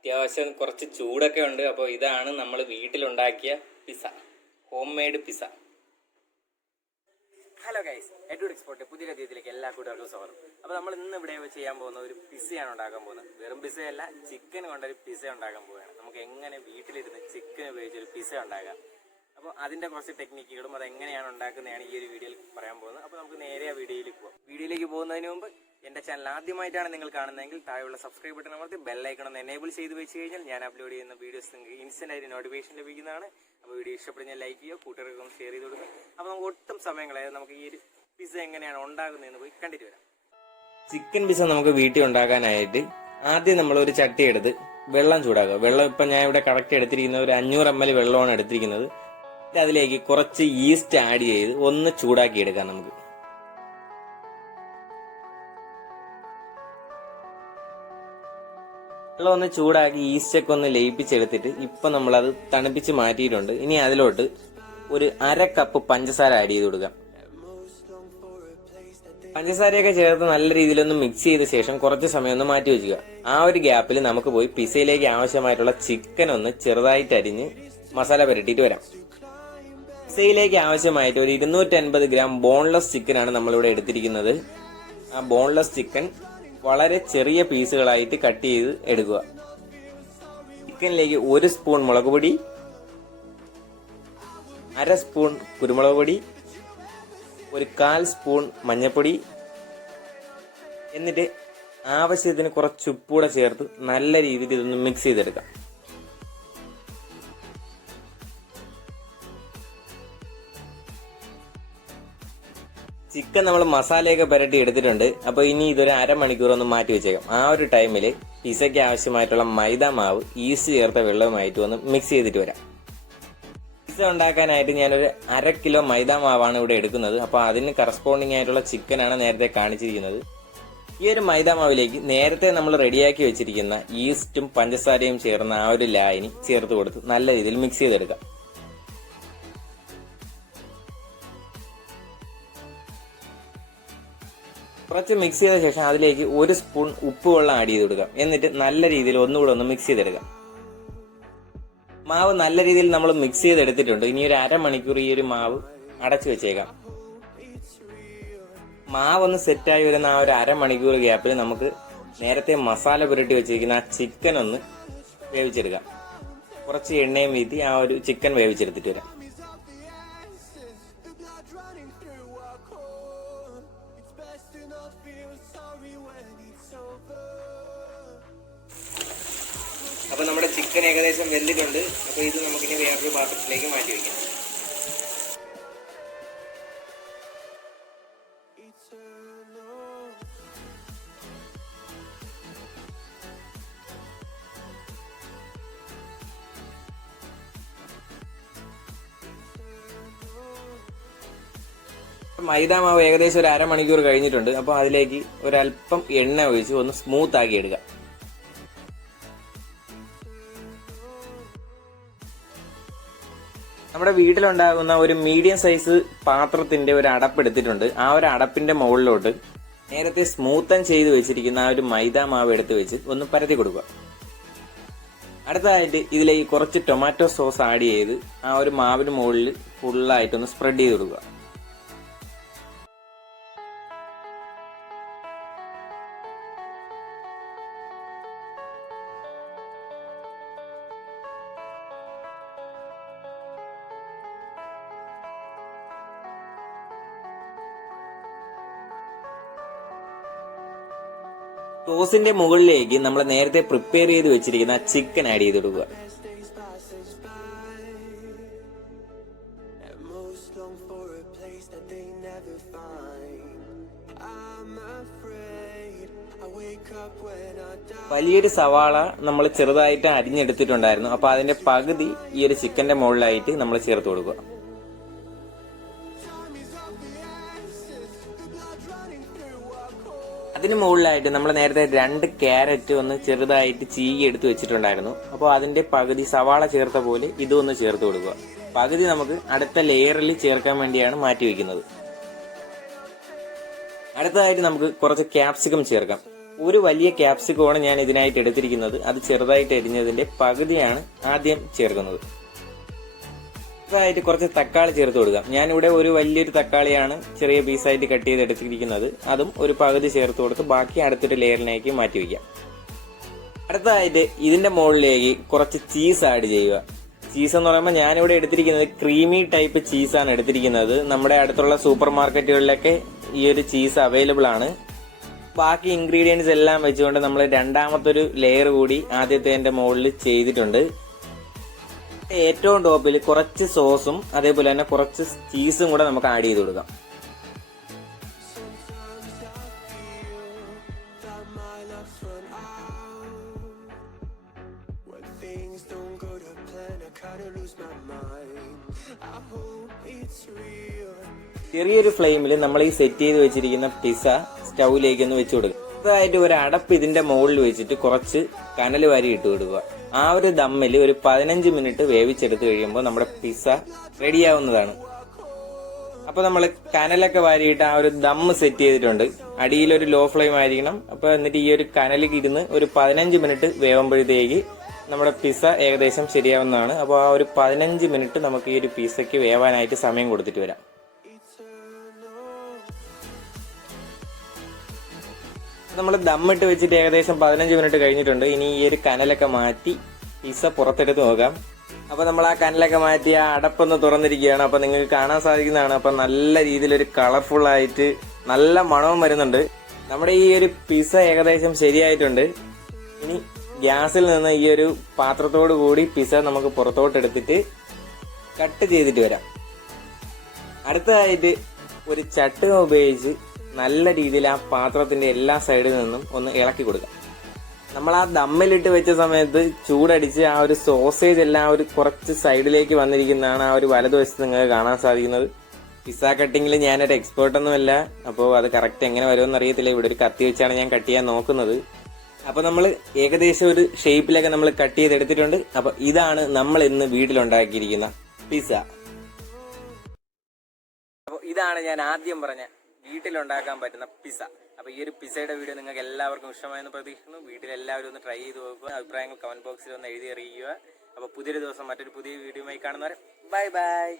അത്യാവശ്യം കുറച്ച് ചൂടൊക്കെ ഉണ്ട്. അപ്പോൾ ഇതാണ് നമ്മൾ വീട്ടിലുണ്ടാക്കിയ pizza, home made pizza. Hello guys, എഡ്യൂഡ് എക്സ്പോർട്ട് പുതിയ രീതിയിലേക്ക് എല്ലാ കൂട്ടുകാർക്കും സ്വാഗതം. അപ്പോൾ നമ്മൾ ഇന്ന് ഇവിടെ ചെയ്യാൻ പോകുന്ന ഒരു പിസ്സയാണ് ഉണ്ടാക്കാൻ പോകുന്നത്. വെറും പിസ്സയല്ല, ചിക്കൻ കൊണ്ടൊരു പിസ്സ ഉണ്ടാക്കാൻ പോവുകയാണ്. നമുക്ക് എങ്ങനെ വീട്ടിലിരുന്ന് ചിക്കൻ ഉപയോഗിച്ചൊരു പിസ്സ ഉണ്ടാക്കാം. അപ്പോൾ അതിൻ്റെ കുറച്ച് ടെക്നിക്കുകളും അതെങ്ങനെയാണ് ഉണ്ടാക്കുന്നതാണ് ഈ ഒരു വീഡിയോയിൽ പറയാൻ പോകുന്നത്. അപ്പോൾ നമുക്ക് നേരെ ആ വീഡിയോയിലേക്ക് പോകാം. വീഡിയോയിലേക്ക് പോകുന്നതിന് മുമ്പ് എൻ്റെ ചാനൽ ആദ്യമായിട്ടാണ് നിങ്ങൾ കാണുന്നതെങ്കിൽ താഴെയുള്ള സബ്സ്ക്രൈബ് ബട്ടൺ അമർത്തി ബെല്ലൈക്കൺ ഒന്ന് എനേബിൾ ചെയ്ത് വെച്ച് കഴിഞ്ഞാൽ ഞാൻ അപ്ലോഡ് ചെയ്യുന്ന വീഡിയോസ് നിങ്ങൾക്ക് ഇൻസ്റ്റൻ്റ് ആയിട്ട് നോട്ടിഫിക്കേഷൻ ലഭിക്കുന്നതാണ്. അപ്പോൾ വീഡിയോ ഇഷ്ടപ്പെടുന്ന ലൈക്ക് ചെയ്യുക, കൂട്ടുകാർക്ക് ഒന്ന് ഷെയർ ചെയ്ത് കൊടുക്കുക. അപ്പോൾ നമുക്ക് ഒട്ടും സമയം കളയാതെ നമുക്ക് ഈ ഒരു പിസ്സ എങ്ങനെയാണ് ഉണ്ടാക്കുന്നതെന്ന് പോയി കണ്ടിട്ട് വരാം. ചിക്കൻ പിസ്സ നമുക്ക് വീട്ടിൽ ഉണ്ടാക്കാനായിട്ട് ആദ്യം നമ്മളൊരു ചട്ടി എടുത്ത് വെള്ളം ചൂടാക്കുക. വെള്ളം ഇപ്പം ഞാൻ ഇവിടെ കറക്റ്റ് എടുത്തിരിക്കുന്നത് ഒരു 500 ml വെള്ളമാണ് എടുത്തിരിക്കുന്നത്. അതിലേക്ക് കുറച്ച് ഈസ്റ്റ് ആഡ് ചെയ്ത് ഒന്ന് ചൂടാക്കി എടുക്കാം. നമുക്ക് വെള്ളം ഒന്ന് ചൂടാക്കി ഈസ്റ്റൊക്കെ ഒന്ന് ലയിപ്പിച്ചെടുത്തിട്ട് ഇപ്പൊ നമ്മളത് തണുപ്പിച്ച് മാറ്റിയിട്ടുണ്ട്. ഇനി അതിലോട്ട് ഒരു 1/2 കപ്പ് പഞ്ചസാര ആഡ് ചെയ്ത് കൊടുക്കാം. പഞ്ചസാരയൊക്കെ ചേർത്ത് നല്ല രീതിയിലൊന്ന് മിക്സ് ചെയ്ത ശേഷം കുറച്ച് സമയം ഒന്ന് മാറ്റി വെക്കുക. ആ ഒരു ഗ്യാപ്പിൽ നമുക്ക് പോയി പിസ്സയിലേക്ക് ആവശ്യമായിട്ടുള്ള ചിക്കൻ ഒന്ന് ചെറുതായിട്ട് അരിഞ്ഞ് മസാല പുരട്ടിയിട്ട് വരാം. പിസ്സയിലേക്ക് ആവശ്യമായിട്ട് ഒരു 250 ഗ്രാം ബോൺലെസ് ചിക്കനാണ് നമ്മളിവിടെ എടുത്തിരിക്കുന്നത്. ആ ബോൺലെസ് ചിക്കൻ വളരെ ചെറിയ പീസുകളായിട്ട് കട്ട് ചെയ്ത് എടുക്കുക. ചിക്കനിലേക്ക് 1 സ്പൂൺ മുളക് പൊടി, 1/2 സ്പൂൺ കുരുമുളക് പൊടി, ഒരു 1/4 സ്പൂൺ മഞ്ഞൾപ്പൊടി, എന്നിട്ട് ആവശ്യത്തിന് കുറച്ച് ഉപ്പൂടെ ചേർത്ത് നല്ല രീതിയിൽ ഇതൊന്ന് മിക്സ് ചെയ്തെടുക്കാം. ചിക്കൻ നമ്മൾ മസാലയൊക്കെ പുരട്ടി എടുത്തിട്ടുണ്ട്. അപ്പോൾ ഇനി ഇതൊരു 1/2 മണിക്കൂർ ഒന്ന് മാറ്റി വെച്ചേക്കാം. ആ ഒരു ടൈമിൽ പിസ്സയ്ക്ക് ആവശ്യമായിട്ടുള്ള മൈദ മാവ് ഈസ്റ്റ് ചേർത്ത വെള്ളവുമായിട്ട് ഒന്ന് മിക്സ് ചെയ്തിട്ട് വരാം. പിസ്സ ഉണ്ടാക്കാനായിട്ട് ഞാനൊരു 1/2 കിലോ മൈദ മാവാണ് ഇവിടെ എടുക്കുന്നത്. അപ്പോൾ അതിന് കറസ്പോണ്ടിങ് ആയിട്ടുള്ള ചിക്കനാണ് നേരത്തെ കാണിച്ചിരിക്കുന്നത്. ഈ ഒരു മൈദ മാവിലേക്ക് നേരത്തെ നമ്മൾ റെഡിയാക്കി വെച്ചിരിക്കുന്ന ഈസ്റ്റും പഞ്ചസാരയും ചേർന്ന ആ ഒരു ലായനി ചേർത്ത് കൊടുത്ത് നല്ല രീതിയിൽ മിക്സ് ചെയ്തെടുക്കാം. കുറച്ച് മിക്സ് ചെയ്ത ശേഷം അതിലേക്ക് 1 സ്പൂൺ ഉപ്പ് വെള്ളം ആഡ് ചെയ്ത് കൊടുക്കാം. എന്നിട്ട് നല്ല രീതിയിൽ ഒന്നുകൂടെ ഒന്ന് മിക്സ് ചെയ്തെടുക്കാം. മാവ് നല്ല രീതിയിൽ നമ്മൾ മിക്സ് ചെയ്തെടുത്തിട്ടുണ്ട്. ഇനി ഒരു 1/2 മണിക്കൂർ ഈ ഒരു മാവ് അടച്ചു വെച്ചേക്കാം. മാവ് ഒന്ന് സെറ്റായി വരുന്ന ആ ഒരു 1/2 മണിക്കൂർ ഗ്യാപ്പിൽ നമുക്ക് നേരത്തെ മസാല പുരട്ടി വെച്ചിരിക്കുന്ന ആ ചിക്കൻ ഒന്ന് വേവിച്ചെടുക്കാം. കുറച്ച് എണ്ണയും വീത്തി ആ ഒരു ചിക്കൻ വേവിച്ചെടുത്തിട്ട് വരാം. അപ്പോൾ നമ്മുടെ ചിക്കൻ ഏകദേശം വെന്തിട്ടുണ്ട്. അപ്പോൾ ഇത് നമുക്കിനി വേറൊരു പാത്രത്തിലേക്ക് മാറ്റി വയ്ക്കാം. മൈദ മാവ് ഏകദേശം ഒരു 1/2 മണിക്കൂർ കഴിഞ്ഞിട്ടുണ്ട്. അപ്പോൾ അതിലേക്ക് ഒരല്പം എണ്ണ ഒഴിച്ച് ഒന്ന് സ്മൂത്ത് ആക്കി എടുക്കാം. നമ്മുടെ വീട്ടിലുണ്ടാകുന്ന ഒരു മീഡിയം സൈസ് പാത്രത്തിന്റെ ഒരു അടപ്പ് എടുത്തിട്ടുണ്ട്. ആ ഒരു അടപ്പിന്റെ മുകളിലോട്ട് നേരത്തെ സ്മൂത്തൻ ചെയ്ത് വെച്ചിരിക്കുന്ന ആ ഒരു മൈദ മാവ് എടുത്ത് വെച്ച് ഒന്ന് പരത്തി കൊടുക്കുക. അടുത്തതായിട്ട് ഇതിലേക്ക് കുറച്ച് ടൊമാറ്റോ സോസ് ആഡ് ചെയ്ത് ആ ഒരു മാവിന് മുകളിൽ ഫുള്ളായിട്ടൊന്ന് സ്പ്രെഡ് ചെയ്ത് കൊടുക്കുക. സോസിന്റെ മുകളിലേക്ക് നമ്മൾ നേരത്തെ പ്രിപ്പയർ ചെയ്ത് വെച്ചിരിക്കുന്ന ചിക്കൻ ആഡ് ചെയ്ത് കൊടുക്കുക. വലിയൊരു സവാള നമ്മൾ ചെറുതായിട്ട് അരിഞ്ഞെടുത്തിട്ടുണ്ടായിരുന്നു. അപ്പൊ അതിന്റെ പകുതി ഈ ഒരു ചിക്കന്റെ മുകളിലായിട്ട് നമ്മൾ ചേർത്ത് കൊടുക്കുക. അതിന് മുകളിലായിട്ട് നമ്മൾ നേരത്തെ 2 ക്യാരറ്റ് ഒന്ന് ചെറുതായിട്ട് ചീകി എടുത്ത് വെച്ചിട്ടുണ്ടായിരുന്നു. അപ്പോൾ അതിന്റെ പകുതി സവാള ചേർത്ത പോലെ ഇതൊന്ന് ചേർത്ത് കൊടുക്കുക. പകുതി നമുക്ക് അടുത്ത ലെയറിൽ ചേർക്കാൻ വേണ്ടിയാണ് മാറ്റി വെക്കുന്നത്. അടുത്തതായിട്ട് നമുക്ക് കുറച്ച് ക്യാപ്സിക്കം ചേർക്കാം. ഒരു വലിയ ക്യാപ്സിക്കമാണ് ഞാൻ ഇതിനായിട്ട് എടുത്തിരിക്കുന്നത്. അത് ചെറുതായിട്ട് എരിഞ്ഞതിന്റെ പകുതിയാണ് ആദ്യം ചേർക്കുന്നത്. ചെറുതായിട്ട് കുറച്ച് തക്കാളി ചേർത്ത് കൊടുക്കാം. ഞാനിവിടെ ഒരു വലിയൊരു തക്കാളിയാണ് ചെറിയ പീസായിട്ട് കട്ട് ചെയ്ത് എടുത്തിരിക്കുന്നത്. അതും ഒരു പകുതി ചേർത്ത് കൊടുത്ത് ബാക്കി അടുത്തൊരു ലെയറിലേക്ക് മാറ്റി വയ്ക്കാം. അടുത്തതായിട്ട് ഇതിന്റെ മുകളിലേക്ക് കുറച്ച് ചീസ് ആഡ് ചെയ്യുക. ചീസ് എന്ന് പറയുമ്പോൾ ഞാനിവിടെ എടുത്തിരിക്കുന്നത് ക്രീമി ടൈപ്പ് ചീസാണ് എടുത്തിരിക്കുന്നത്. നമ്മുടെ അടുത്തുള്ള സൂപ്പർ മാർക്കറ്റുകളിലൊക്കെ ഈ ഒരു ചീസ് അവൈലബിൾ ആണ്. ബാക്കി ഇൻഗ്രീഡിയൻസ് എല്ലാം വെച്ചുകൊണ്ട് നമ്മൾ രണ്ടാമത്തൊരു ലെയർ കൂടി ആദ്യത്തെ മുകളിൽ ചെയ്തിട്ടുണ്ട്. ഏറ്റവും ടോപ്പിൽ കുറച്ച് സോസും അതേപോലെ തന്നെ കുറച്ച് ചീസും കൂടെ നമുക്ക് ആഡ് ചെയ്ത് കൊടുക്കാം. ചെറിയൊരു ഫ്ലെയിമിൽ നമ്മൾ ഈ സെറ്റ് ചെയ്ത് വെച്ചിരിക്കുന്ന പിസ്സ സ്റ്റൗവിലേക്ക് ഒന്ന് വെച്ച് കൊടുക്കുക. അതായിട്ട് ഒരു അടപ്പ് ഇതിന്റെ മുകളിൽ വെച്ചിട്ട് കുറച്ച് കനൽ വാരി ഇട്ട് കൊടുക്കുക. ആ ഒരു ദമ്മിൽ ഒരു 15 മിനിറ്റ് വേവിച്ചെടുത്ത് കഴിയുമ്പോൾ നമ്മുടെ പിസ്സ റെഡിയാവുന്നതാണ്. അപ്പൊ നമ്മൾ കനലൊക്കെ വാരിയിട്ട് ആ ഒരു ദമ്മ് സെറ്റ് ചെയ്തിട്ടുണ്ട്. അടിയിലൊരു ലോ ഫ്ലെയിം ആയിരിക്കണം. അപ്പൊ എന്നിട്ട് ഈ ഒരു കനലിൽ ഇരുന്ന് ഒരു 15 മിനിറ്റ് വേവുമ്പോഴത്തേക്ക് നമ്മുടെ പിസ്സ ഏകദേശം ശരിയാവുന്നതാണ്. അപ്പോൾ ആ ഒരു 15 മിനിറ്റ് നമുക്ക് ഈ ഒരു പിസ്സയ്ക്ക് വേവാനായിട്ട് സമയം കൊടുത്തിട്ട് വരാം. നമ്മൾ ദമ്മിട്ട് വെച്ചിട്ട് ഏകദേശം 15 മിനിറ്റ് കഴിഞ്ഞിട്ടുണ്ട്. ഇനി ഈ ഒരു കനലൊക്കെ മാറ്റി പിസ്സ പുറത്തെടുത്ത് നോക്കാം. അപ്പൊ നമ്മൾ ആ കനലൊക്കെ മാറ്റി ആ അടപ്പൊന്ന് തുറന്നിരിക്കുകയാണ്. അപ്പൊ നിങ്ങൾക്ക് കാണാൻ സാധിക്കുന്നതാണ്. അപ്പൊ നല്ല രീതിയിലൊരു കളർഫുൾ ആയിട്ട് നല്ല മണവും വരുന്നുണ്ട്. നമ്മുടെ ഈ ഒരു പിസ്സ ഏകദേശം ശരിയായിട്ടുണ്ട്. ഇനി ഗ്യാസിൽ നിന്ന് ഈ ഒരു പാത്രത്തോട് കൂടി പിസ്സ നമുക്ക് പുറത്തോട്ടെടുത്തിട്ട് കട്ട് ചെയ്തിട്ട് വരാം. അടുത്തതായിട്ട് ഒരു ചട്ടുകം ഉപയോഗിച്ച് നല്ല രീതിയിൽ ആ പാത്രത്തിന്റെ എല്ലാ സൈഡിൽ നിന്നും ഒന്ന് ഇളക്കി കൊടുക്കാം. നമ്മൾ ആ ദമ്മിലിട്ട് വെച്ച സമയത്ത് ചൂടടിച്ച് ആ ഒരു സോസേജ് എല്ലാം ഒരു കുറച്ച് സൈഡിലേക്ക് വന്നിരിക്കുന്നതാണ് ആ ഒരു വലതുവശത്ത് നിങ്ങൾക്ക് കാണാൻ സാധിക്കുന്നത്. പിസ്സ കട്ടിങ്ങിൽ ഞാനൊരു എക്സ്പേർട്ടൊന്നുമല്ല. അപ്പോൾ അത് കറക്റ്റ് എങ്ങനെ വരുമെന്ന് അറിയത്തില്ല. ഇവിടെ ഒരു കത്തി വെച്ചാണ് ഞാൻ കട്ട് ചെയ്യാൻ നോക്കുന്നത്. അപ്പൊ നമ്മൾ ഏകദേശം ഒരു ഷേപ്പിലൊക്കെ നമ്മൾ കട്ട് ചെയ്തെടുത്തിട്ടുണ്ട്. അപ്പൊ ഇതാണ് നമ്മൾ ഇന്ന് വീട്ടിലുണ്ടാക്കിയിരിക്കുന്ന പിസ്സ. അപ്പോൾ ഇതാണ് ഞാൻ ആദ്യം പറഞ്ഞ വീട്ടിലുണ്ടാക്കാൻ പറ്റുന്ന പിസ്സ. അപ്പൊ ഈ ഒരു പിസ്സയുടെ വീഡിയോ നിങ്ങൾക്ക് എല്ലാവർക്കും ഇഷ്ടമായെന്ന് പ്രതീക്ഷിക്കുന്നു. വീട്ടിലെല്ലാവരും ഒന്ന് ട്രൈ ചെയ്ത് നോക്കുക. അഭിപ്രായങ്ങൾ കമന്റ് ബോക്സിൽ ഒന്ന് എഴുതി അറിയിക്കുക. അപ്പൊ പുതിയൊരു ദിവസം മറ്റൊരു പുതിയ വീഡിയോയുമായി കാണുന്നവരെ ബൈ ബൈ.